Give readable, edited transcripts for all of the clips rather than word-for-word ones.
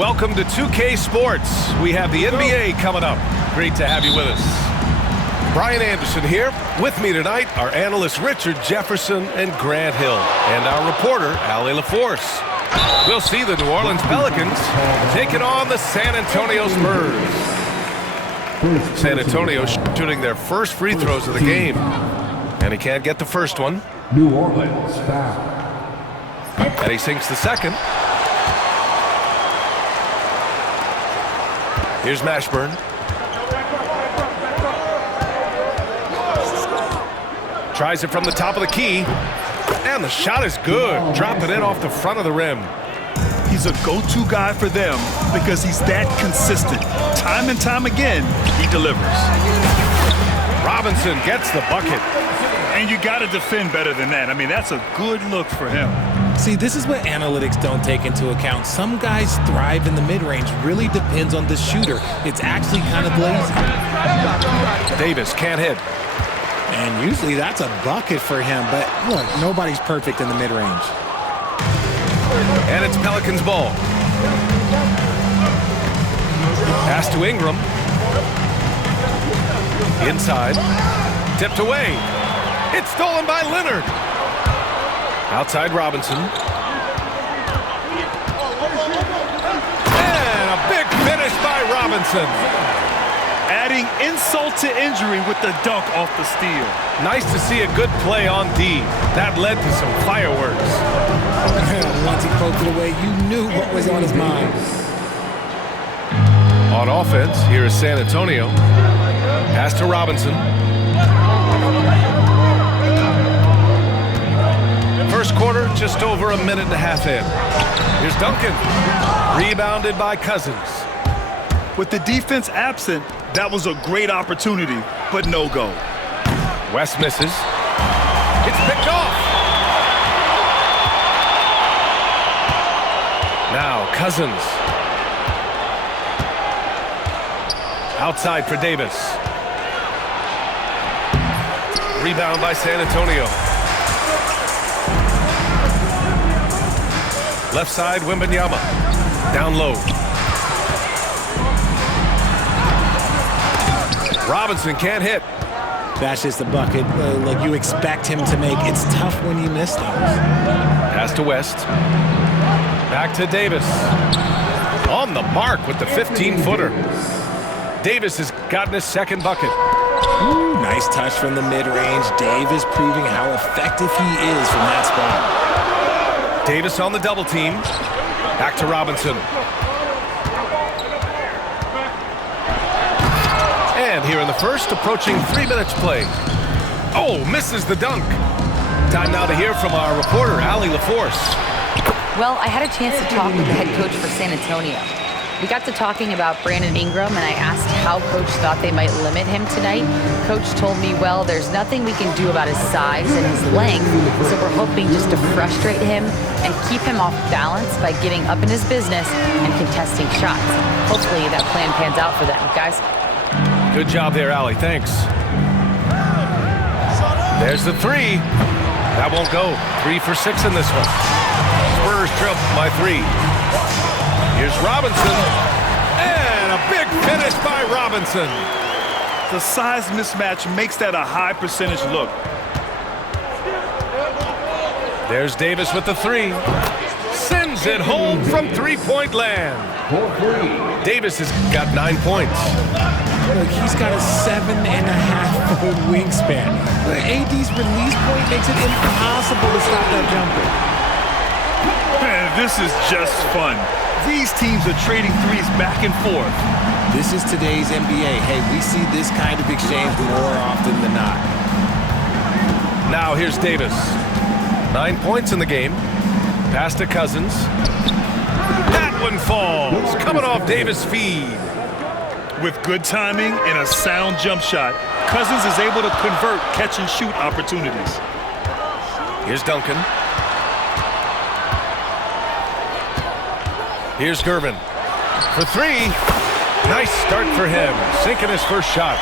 Welcome to 2K Sports. We have the NBA coming up. Great to have you with us. Brian Anderson here. With me tonight are analysts Richard Jefferson and Grant Hill, and our reporter, Allie LaForce. We'll see the New Orleans Pelicans taking on the San Antonio Spurs. San Antonio shooting their first free throws of the game, and he can't get the first one. New Orleans foul. And he sinks the second. Here's Mashburn. Tries it from the top of the key. And the shot is good. Dropping it off the front of the rim. He's a go-to guy for them because he's that consistent. Time and time again, he delivers. Robinson gets the bucket. And you got to defend better than that. I mean, that's a good look for him. See, this is what analytics don't take into account. Some guys thrive in the mid-range. Really depends on the shooter. It's actually kind of lazy. Davis can't hit. And usually that's a bucket for him. But look, nobody's perfect in the mid-range. And it's Pelicans ball. Pass to Ingram. Inside. Tipped away. It's stolen by Leonard. Outside Robinson. And a big finish by Robinson. Adding insult to injury with the dunk off the steal. Nice to see a good play on D. That led to some fireworks. Once he poked it away, you knew what was on his mind. On offense, here is San Antonio. Pass to Robinson. First quarter, just over a minute and a half in. Here's Duncan. Rebounded by Cousins. With the defense absent, that was a great opportunity, but no go. West misses. It's picked off. Now Cousins. Outside for Davis. Rebound by San Antonio. Left side, Wembanyama. Down low. Robinson can't hit. That's just a bucket. Look, you expect him to make. It's tough when you miss those. Pass to West. Back to Davis. On the mark with the 15-footer. Davis has gotten his second bucket. Ooh, nice touch from the mid-range. Davis proving how effective he is from that spot. Davis on the double team. Back to Robinson. And here in the first, approaching 3 minutes play. Oh, misses the dunk. Time now to hear from our reporter, Allie LaForce. Well, I had a chance to talk with the head coach for San Antonio. We got to talking about Brandon Ingram, and I asked how Coach thought they might limit him tonight. Coach told me, well, there's nothing we can do about his size and his length, so we're hoping just to frustrate him and keep him off balance by getting up in his business and contesting shots. Hopefully that plan pans out for them, guys. Good job there, Allie. Thanks. There's the three. That won't go. 3 for 6 in this one. Spurs trail by 3. Here's Robinson. And a big finish by Robinson. The size mismatch makes that a high percentage look. There's Davis with the 3. Sends it home from three-point land. Davis has got 9 points. Look, he's got a 7.5-foot wingspan. AD's release point makes it impossible to stop that jumper. Man, this is just fun. These teams are trading threes back and forth. This is today's NBA. Hey, we see this kind of exchange more often than not. Now here's Davis. 9 points in the game. Pass to Cousins. That one falls. Coming off Davis' feed. With good timing and a sound jump shot, Cousins is able to convert catch-and-shoot opportunities. Here's Duncan. Here's Gervin. For 3. Nice start for him. Sinking his first shot.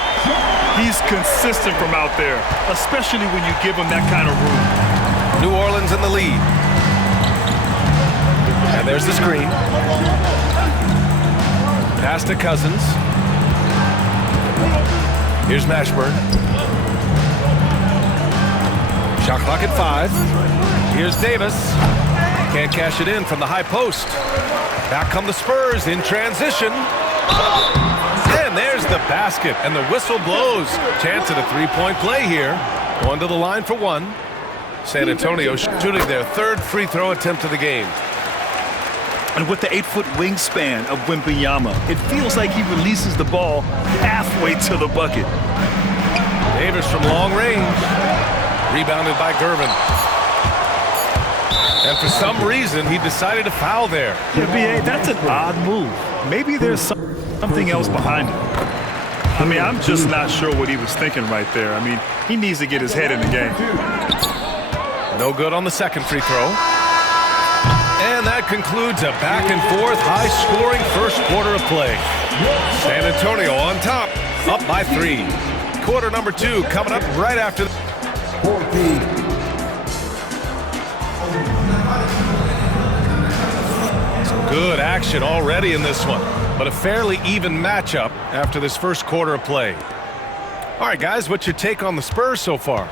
He's consistent from out there, especially when you give him that kind of room. New Orleans in the lead. And there's the screen. Pass to Cousins. Here's Mashburn. Shot clock at 5. Here's Davis. Can't cash it in from the high post. Back come the Spurs in transition. And there's the basket, and the whistle blows. Chance at a three-point play here. Going to the line for one. San Antonio shooting their third free throw attempt of the game. And with the 8-foot wingspan of Wembanyama, it feels like he releases the ball halfway to the bucket. Davis from long range. Rebounded by Gervin. And for some reason, he decided to foul there. Yeah, B.A., that's an odd move. Maybe there's something else behind it. I mean, I'm just not sure what he was thinking right there. I mean, he needs to get his head in the game. No good on the second free throw. And that concludes a back-and-forth, high-scoring first quarter of play. San Antonio on top, up by 3. Quarter number 2 coming up right after. Some good action already in this one, but a fairly even matchup after this first quarter of play. All right, guys, what's your take on the Spurs so far?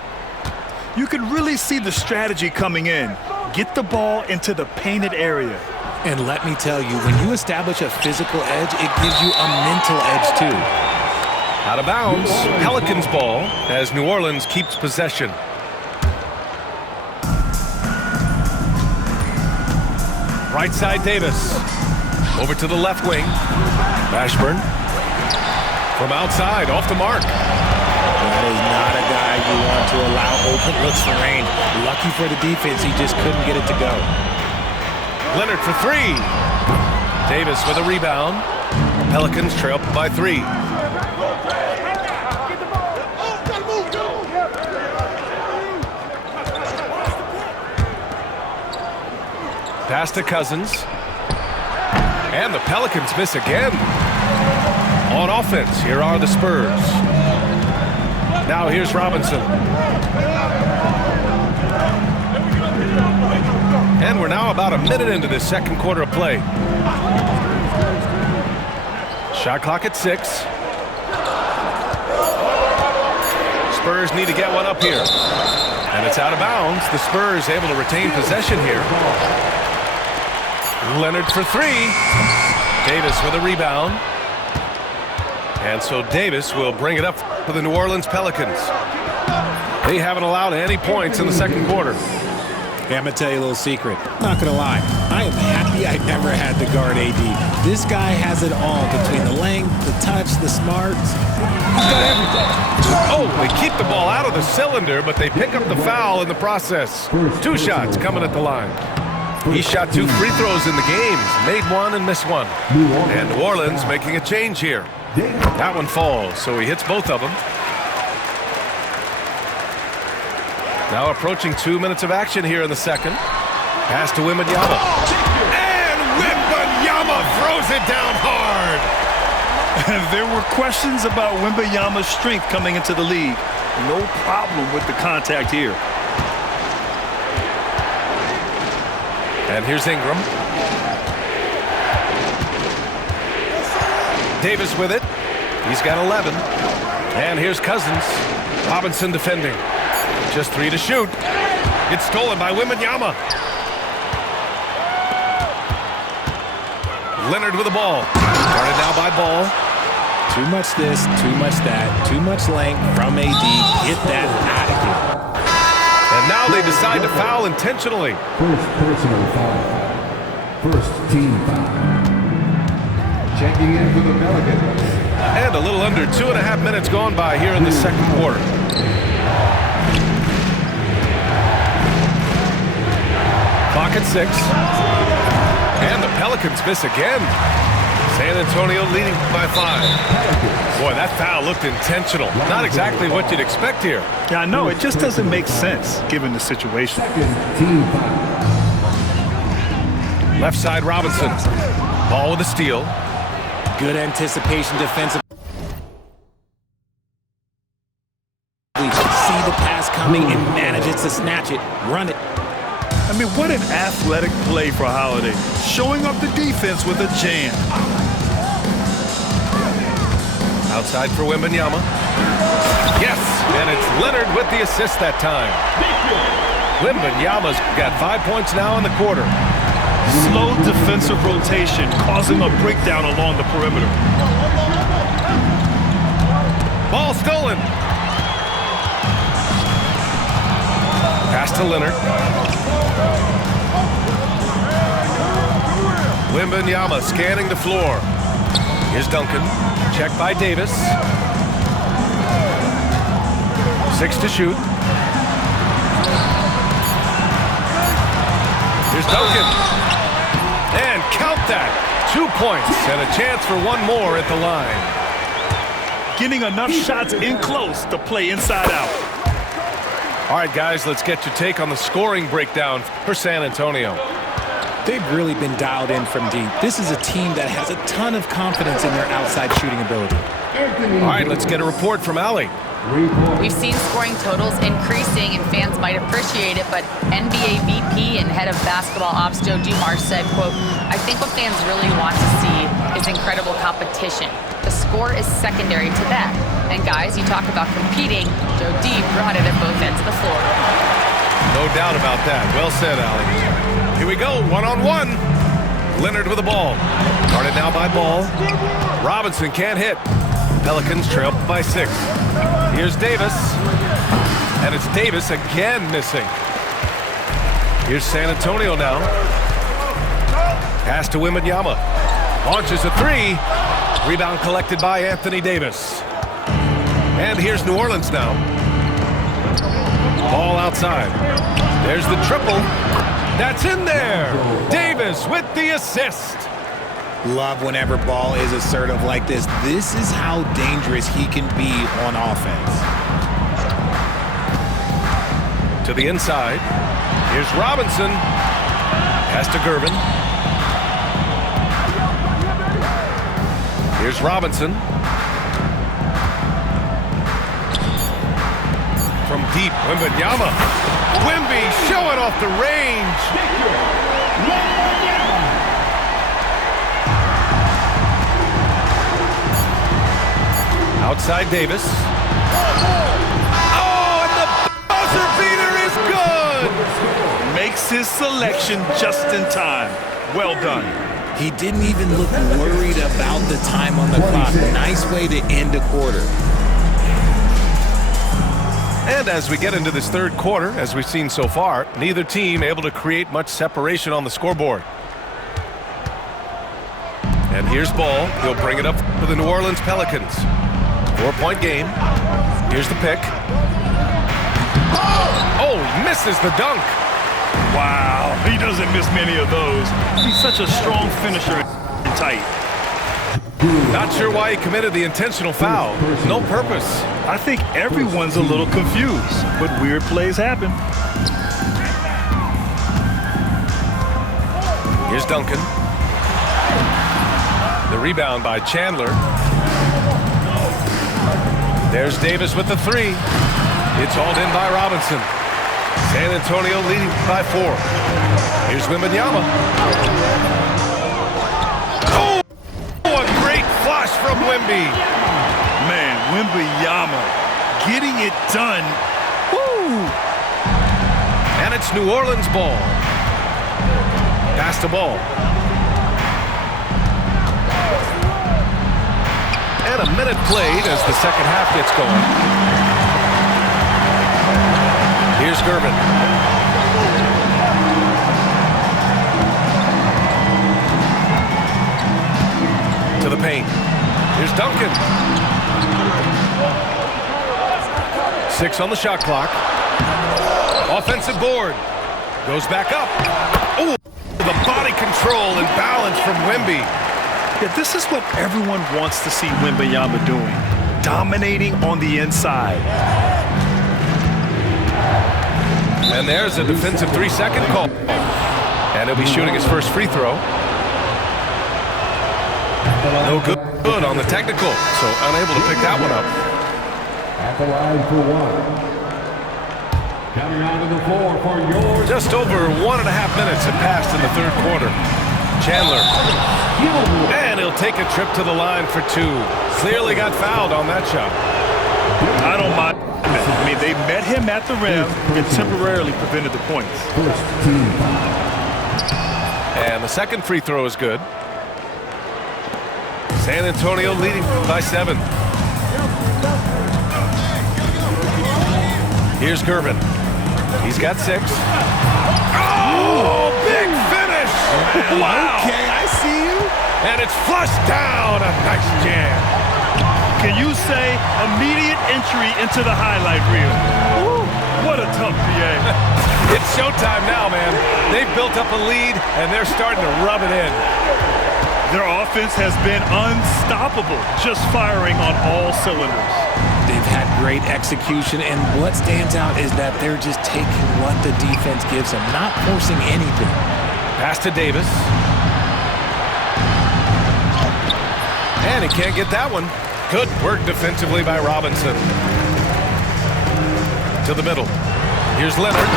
You can really see the strategy coming in. Get the ball into the painted area. And let me tell you, when you establish a physical edge, it gives you a mental edge too. Out of bounds, Pelicans ball as New Orleans keeps possession. Right side Davis. Over to the left wing. Mashburn. From outside, off the mark. That is not a guy you want to allow open looks for range. Lucky for the defense, he just couldn't get it to go. Leonard for 3. Davis with a rebound. Pelicans trail by 3. Pass to Cousins. And the Pelicans miss again. On offense, here are the Spurs. Now here's Robinson. And we're now about a minute into this second quarter of play. Shot clock at 6. Spurs need to get one up here. And it's out of bounds. The Spurs able to retain possession here. Leonard for 3. Davis with a rebound. And so Davis will bring it up for the New Orleans Pelicans. They haven't allowed any points in the second quarter. Yeah, I'm going to tell you a little secret. Not going to lie. I am happy I never had to guard AD. This guy has it all between the length, the touch, the smarts. He's got everything. Oh, they keep the ball out of the cylinder, but they pick up the foul in the process. 2 shots coming at the line. He shot 2 free throws in the game, made 1 and missed 1. And New Orleans making a change here. That one falls, so he hits both of them. Now approaching 2 minutes of action here in the second. Pass to Wembanyama. And Wembanyama throws it down hard. There were questions about Wembanyama's strength coming into the league. No problem with the contact here. And here's Ingram. Davis with it. He's got 11. And here's Cousins. Robinson defending. Just 3 to shoot. It's stolen by Wembanyama. Leonard with the ball. Guarded now by Ball. Too much this, too much that, too much length from AD. Get that out of here. And now they decide to foul intentionally. First personal foul. First team foul. Checking in for the Pelicans. And a little under 2.5 minutes gone by here in the second quarter. Clock at 6. And the Pelicans miss again. San Antonio leading by 5. Boy, that foul looked intentional. Not exactly what you'd expect here. Yeah, I know. It just doesn't make sense given the situation. Team foul. Left side Robinson. Ball with a steal. Good anticipation defensive. See the pass coming and manages to snatch it. Run it. I mean, what an athletic play for Holiday. Showing up the defense with a jam. Outside for Wembanyama. Yes, and it's Leonard with the assist that time. Wembanyama's got 5 points now in the quarter. Slow defensive rotation causing a breakdown along the perimeter. Ball stolen. Pass to Leonard. Wembanyama scanning the floor. Here's Duncan. Check by Davis. 6 to shoot. Here's Duncan. And count that. 2 points and a chance for one more at the line. Getting enough shots in close to play inside out. All right, guys, let's get your take on the scoring breakdown for San Antonio. They've really been dialed in from deep. This is a team that has a ton of confidence in their outside shooting ability. All right, let's get a report from Allie. We've seen scoring totals increasing, and fans might appreciate it, but NBA VP and head of basketball ops Joe Dumars said, quote, "I think what fans really want to see is incredible competition. The score is secondary to that. And guys, you talk about competing, Joe D brought it at both ends of the floor." No doubt about that. Well said, Allie. Here we go, one-on-one. Leonard with the ball. Guarded now by Ball. Robinson can't hit. Pelicans trail by 6. Here's Davis. And it's Davis again missing. Here's San Antonio now. Pass to Wembanyama. Launches a 3. Rebound collected by Anthony Davis. And here's New Orleans now. Ball outside. There's the triple. That's in there. Davis with the assist. Love whenever Ball is assertive like this. This is how dangerous he can be on offense. To the inside. Here's Robinson. Pass to Gervin. Here's Robinson. From deep, Wembanyama. Wemby showing off the range. Outside Davis. Oh, and the buzzer beater is good. Makes his selection just in time. Well done. He didn't even look worried about the time on the clock. Nice way to end a quarter. And as we get into this third quarter, as we've seen so far, neither team able to create much separation on the scoreboard. And here's Ball. He'll bring it up for the New Orleans Pelicans. 4-point game. Here's the pick. Oh, he misses the dunk. Wow, he doesn't miss many of those. He's such a strong finisher and tight. Not sure why he committed the intentional foul. No purpose. I think everyone's a little confused, but weird plays happen. Here's Duncan. The rebound by Chandler. There's Davis with the 3. It's hauled in by Robinson. San Antonio leading by 4. Here's Wembanyama. Oh, a great flush from Wemby. Man, Wembanyama getting it done. Woo! And it's New Orleans ball. Pass the ball. And a minute played as the second half gets going. Here's Gervin. To the paint. Here's Duncan. 6 on the shot clock. Offensive board. Goes back up. Oh, the body control and balance from Wemby. Yeah, this is what everyone wants to see Wembanyama doing. Dominating on the inside. And there's a defensive 3-second call. And he'll be shooting his first free throw. No good on the technical, so unable to pick that one up. At the line for 1. Coming onto the floor for yours. Just over 1.5 minutes have passed in the third quarter. Chandler. And he'll take a trip to the line for two. Clearly got fouled on that shot. I don't mind. I mean, they met him at the rim and temporarily prevented the points. And the second free throw is good. San Antonio leading by 7. Here's Gervin. He's got 6. Oh, big finish! Wow! Okay, I see you. And it's flushed down. A nice jam. Can you say immediate entry into the highlight reel? Woo, what a tough PA. It's showtime now, man. They've built up a lead, and they're starting to rub it in. Their offense has been unstoppable, just firing on all cylinders. They've had great execution, and what stands out is that they're just taking what the defense gives them, not forcing anything. Pass to Davis. And he can't get that one. Good work defensively by Robinson. To the middle. Here's Leonard.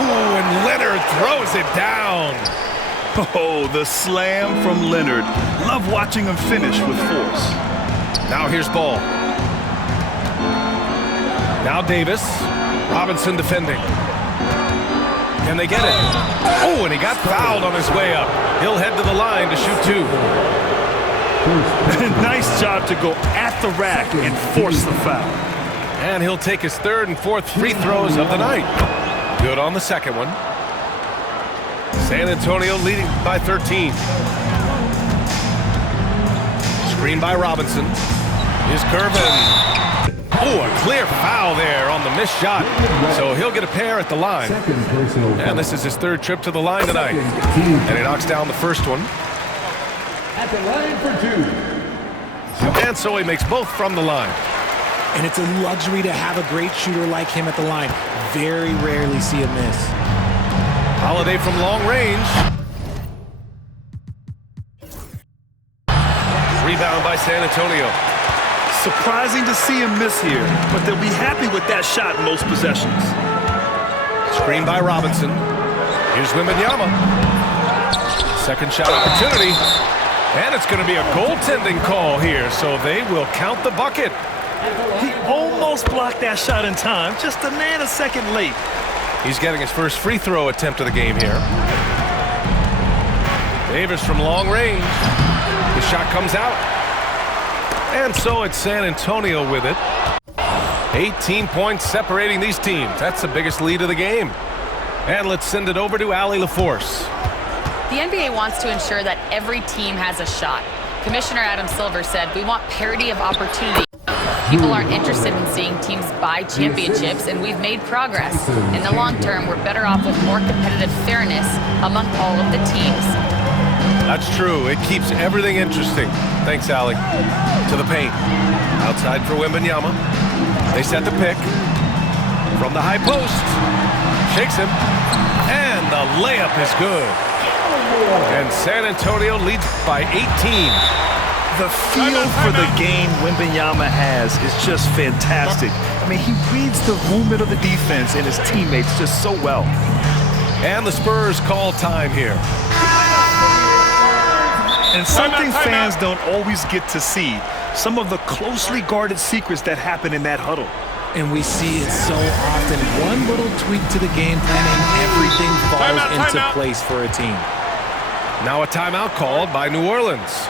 Ooh, and Leonard throws it down. Oh, the slam from Leonard. Love watching him finish with force. Now here's Ball. Now Davis. Robinson defending. Can they get it? Oh, and he got fouled on his way up. He'll head to the line to shoot 2. Nice job to go at the rack and force the foul. And he'll take his 3rd and 4th free throws of the night. Good on the second one. San Antonio leading by 13. Screen by Robinson. Here's Gervin. Oh, a clear foul there on the missed shot. So he'll get a pair at the line. And this is his 3rd trip to the line tonight. And he knocks down the first one. At the line for 2. And so he makes both from the line. And it's a luxury to have a great shooter like him at the line. Very rarely see a miss. Holiday from long range. Rebound by San Antonio. Surprising to see him miss here, but they'll be happy with that shot in most possessions. Screen by Robinson. Here's Wembanyama. Second shot opportunity. And it's going to be a goaltending call here, so they will count the bucket. He almost blocked that shot in time, just a nanosecond late. He's getting his first free throw attempt of the game here. Davis from long range. The shot comes out. And so it's San Antonio with it. 18 points separating these teams. That's the biggest lead of the game. And let's send it over to Allie LaForce. The NBA wants to ensure that every team has a shot. Commissioner Adam Silver said, "We want parity of opportunity. People aren't interested in seeing teams buy championships, and we've made progress. In the long term, we're better off with more competitive fairness among all of the teams." That's true. It keeps everything interesting. Thanks, Allie. To the paint. Outside for Wembanyama. They set the pick. From the high post. Shakes him. And the layup is good. And San Antonio leads by 18. The feel for the game Wembanyama has is just fantastic. I mean, he reads the movement of the defense and his teammates just so well. And the Spurs call time here. And something fans don't always get to see, some of the closely guarded secrets that happen in that huddle. And we see it so often. One little tweak to the game plan and everything falls into place for a team. Now a timeout called by New Orleans.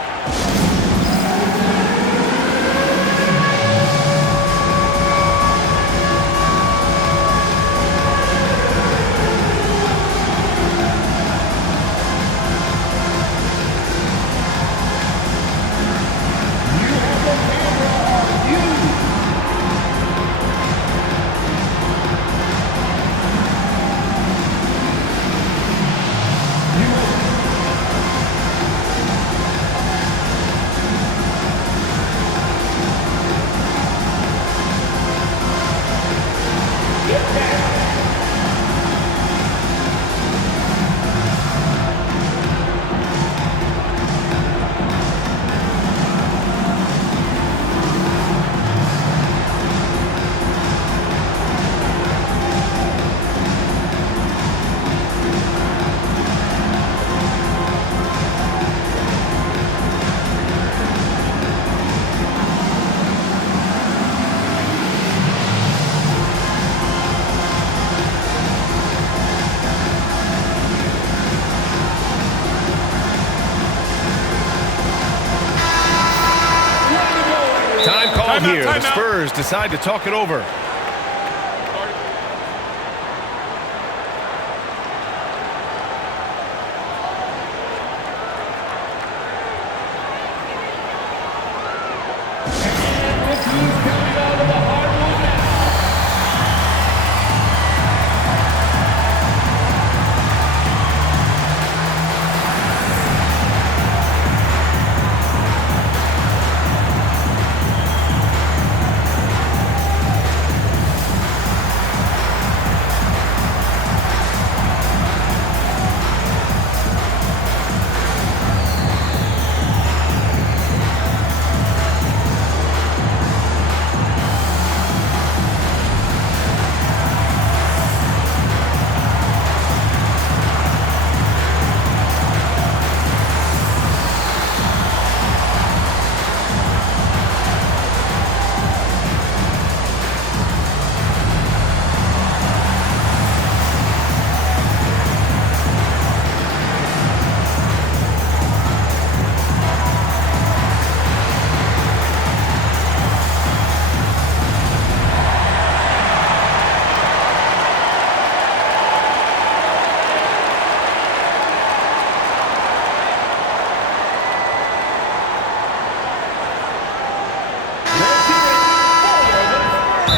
called here. The Spurs decide to talk it over.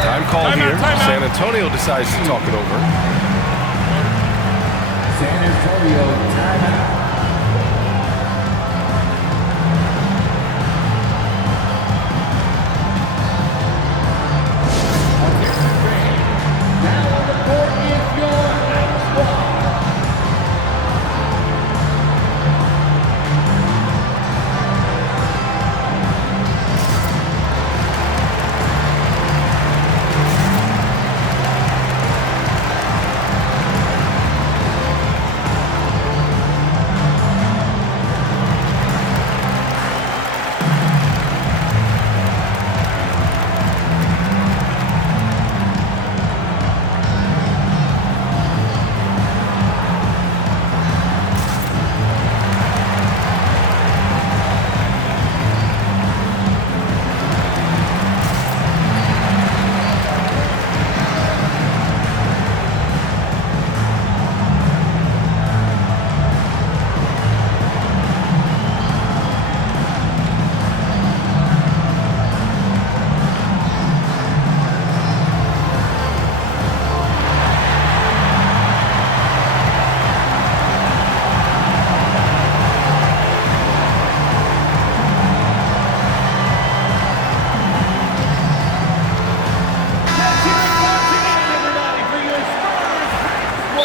Time called here. San Antonio decides to talk it over. San Antonio timeout. Now on the court is your house squad.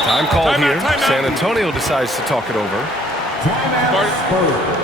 Time called here. San Antonio decides to talk it over. Timeout Spurs.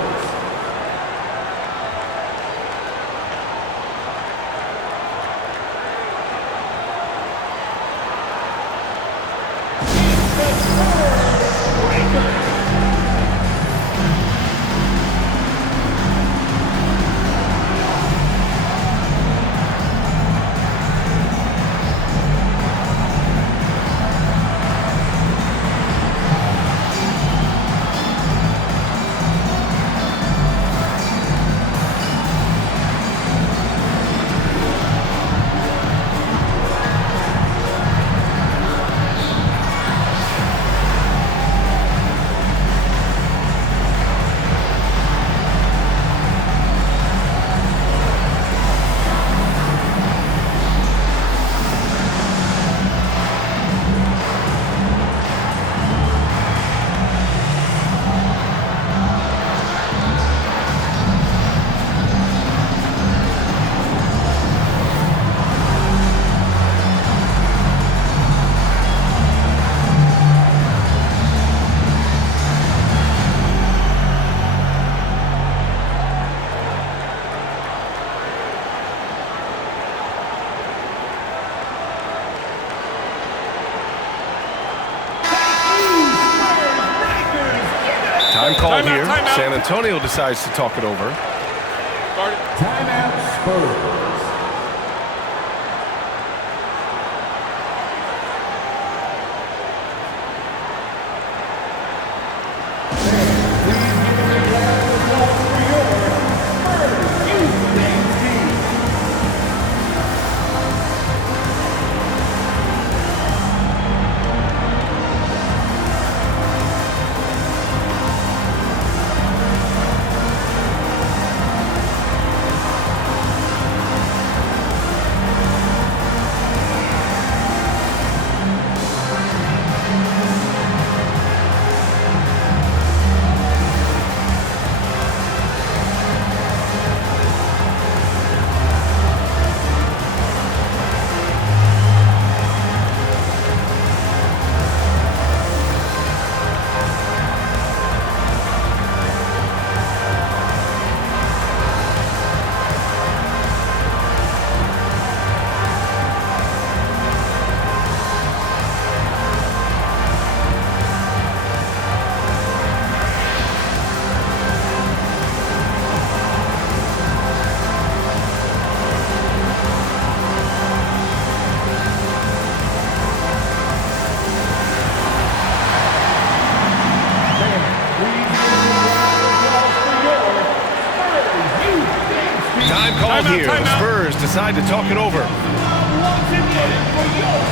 Time called here. San Antonio decides to talk it over. Timeout Spurs. Time called Timeout, here. The timeout. Spurs decide to talk it over. Once again for your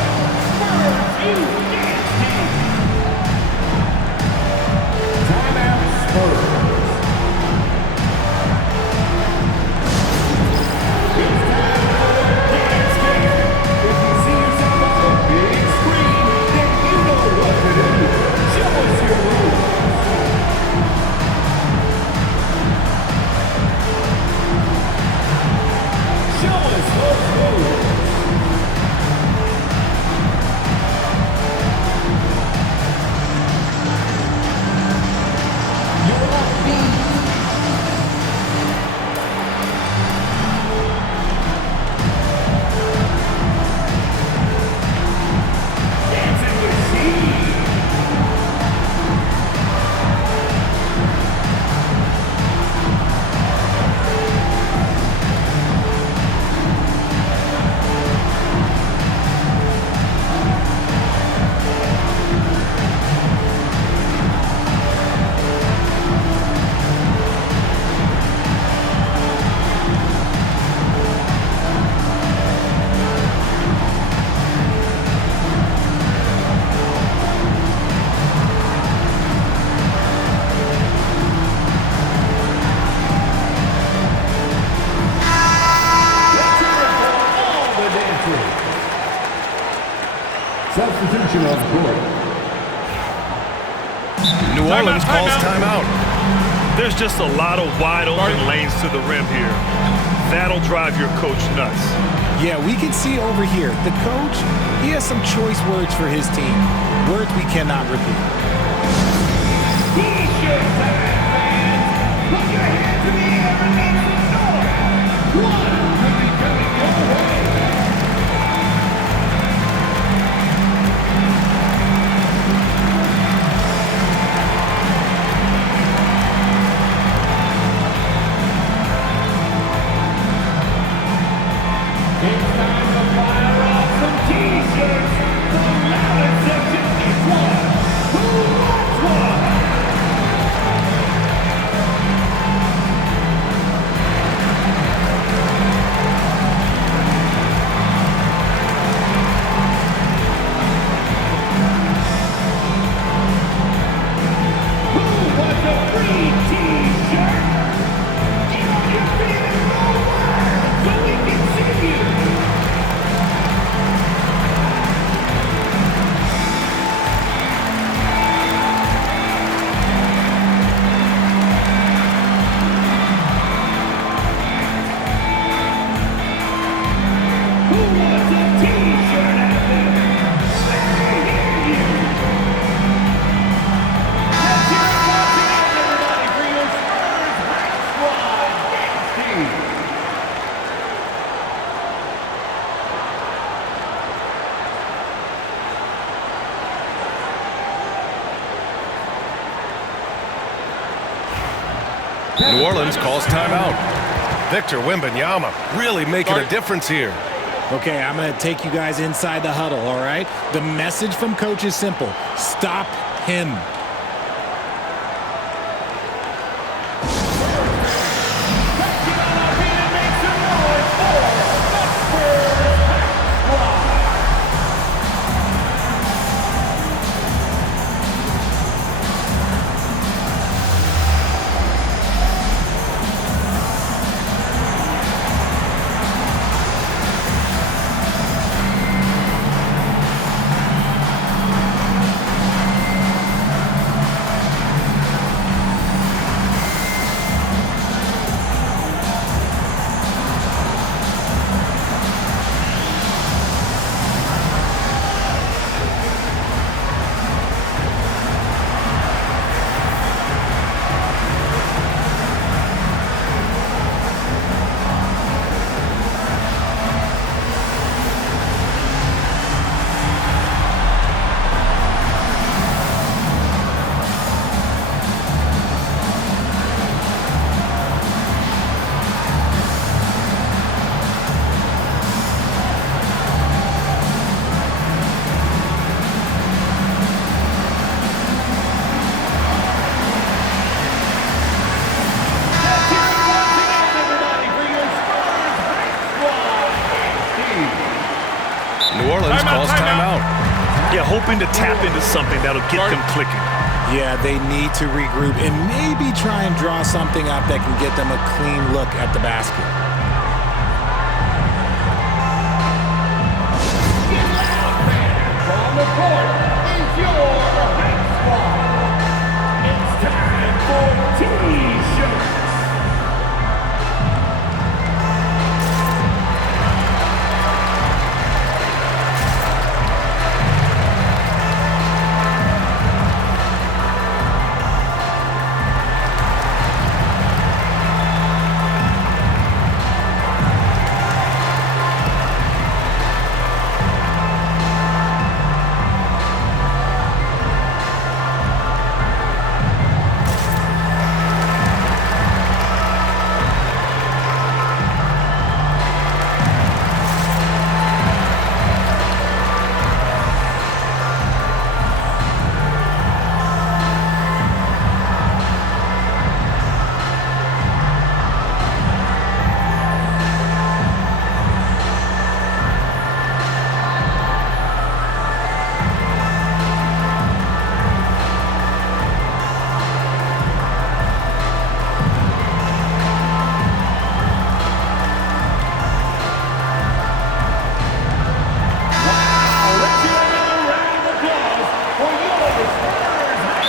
Spurs U-Dance team. Timeout Spurs. It's time for the dance game. If you see yourself on the big screen, then you know what to do. Show us your rules. Show us those rules. You're upbeat. Dancing machine. Let's hear it for all the dancers. Substitution on court. New Orleans calls timeout. timeout. There's just a lot of wide open lanes to the rim here. That'll drive your coach nuts. Yeah, we can see over here, the coach, he has some choice words for his team. Words we cannot repeat. T-shirt time, fans. Put your hands in the air and make some noise. One will be coming your way. It's time to fire off some T-shirts. The loudest section needs one. Who wants one? Who wants a free T-shirt? Get on your feet and roll word so we can see you. Who wants a T-shirt out there? Let me hear you. Let's hear it once again, everybody, for your Spurs Hype Squad dance team. New Orleans calls timeout. Victor Wembanyama really making a difference here. Okay, I'm going to take you guys inside the huddle, all right? The message from coach is simple. Stop him. Let's get on our feet and make some noise for the Spurs Hype Squad. calls timeout. Yeah, hoping to tap into something that'll get them clicking. Yeah, they need to regroup and maybe try and draw something up that can get them a clean look at the basket. From the court is your high squad. It's time for T-shirts.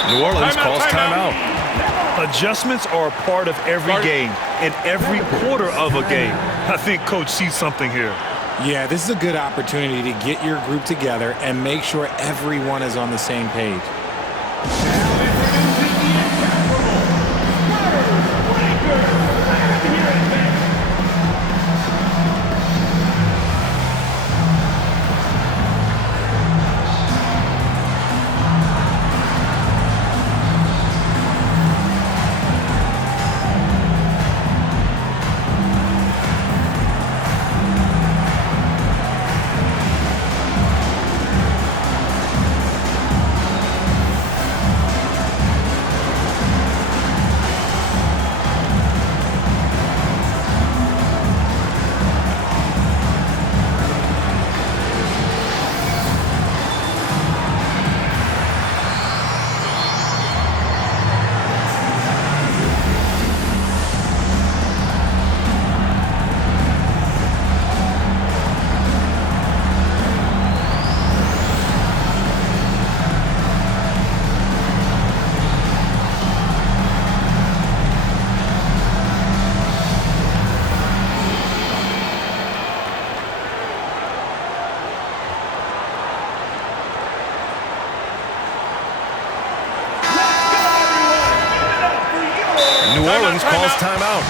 New Orleans calls timeout. Adjustments are a part of every game and every quarter of a game. I think Coach sees something here. Yeah, this is a good opportunity to get your group together and make sure everyone is on the same page. New Orleans calls timeout.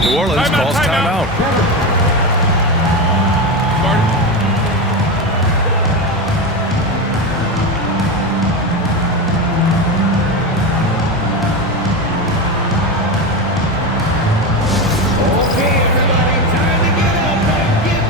New Orleans calls timeout. Okay, everybody, time to get up and get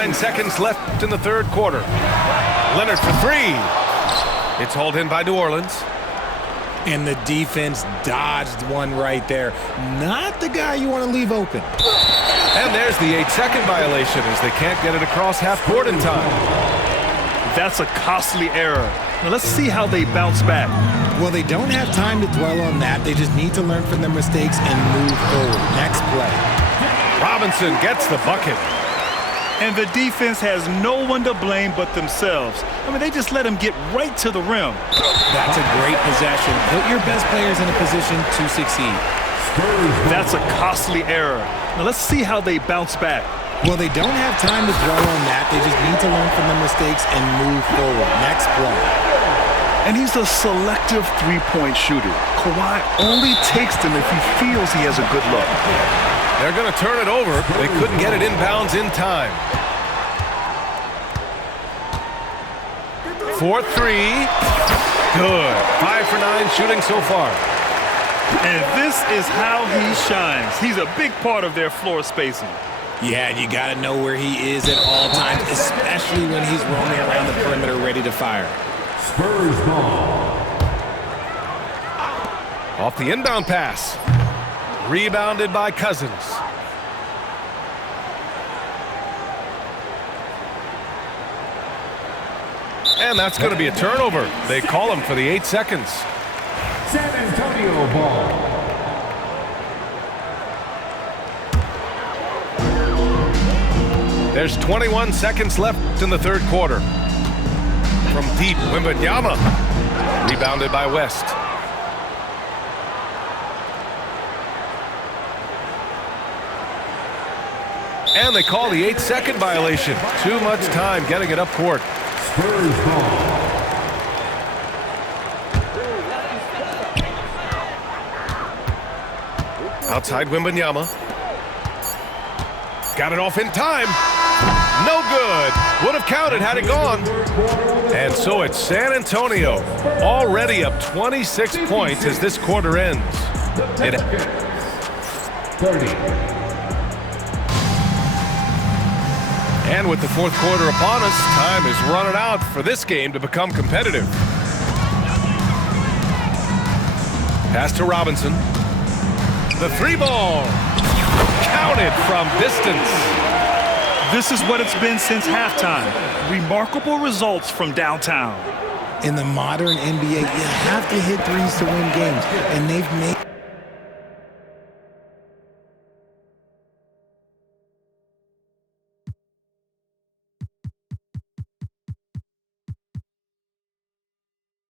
29 seconds left in the third quarter. Leonard for three. It's hauled in by New Orleans. And the defense dodged one right there. Not the guy you want to leave open. And there's the 8-second violation as they can't get it across half court in time. That's a costly error. Now let's see how they bounce back. Well, they don't have time to dwell on that. They just need to learn from their mistakes and move forward. Next play. Robinson gets the bucket. And the defense has no one to blame but themselves. I mean, they just let him get right to the rim. That's a great possession. Put your best players in a position to succeed. That's a costly error. Now let's see how they bounce back. Well, they don't have time to dwell on that. They just need to learn from their mistakes and move forward. Next play. And he's a selective three-point shooter. Kawhi only takes them if he feels he has a good look. They're going to turn it over. They couldn't get it inbounds in time. 4-3. Good. 5 for 9 shooting so far. And this is how he shines. He's a big part of their floor spacing. Yeah, and you got to know where he is at all times, especially when he's roaming around the perimeter ready to fire. Spurs ball. Off the inbound pass. Rebounded by Cousins. And that's going to be a turnover. They call him for the 8 seconds. San Antonio ball. There's 21 seconds left in the third quarter. From deep, Wembanyama. Rebounded by West. And they call the 8-second violation. Too much time getting it up court. Spurs ball. Outside Wembanyama. Got it off in time. No good. Would have counted had it gone. And so it's San Antonio, already up 26 points as this quarter ends. 30. And with the fourth quarter upon us, time is running out for this game to become competitive. Pass to Robinson. The three ball. Counted from distance. This is what it's been since halftime. Remarkable results from downtown. In the modern NBA, you have to hit threes to win games, and they've made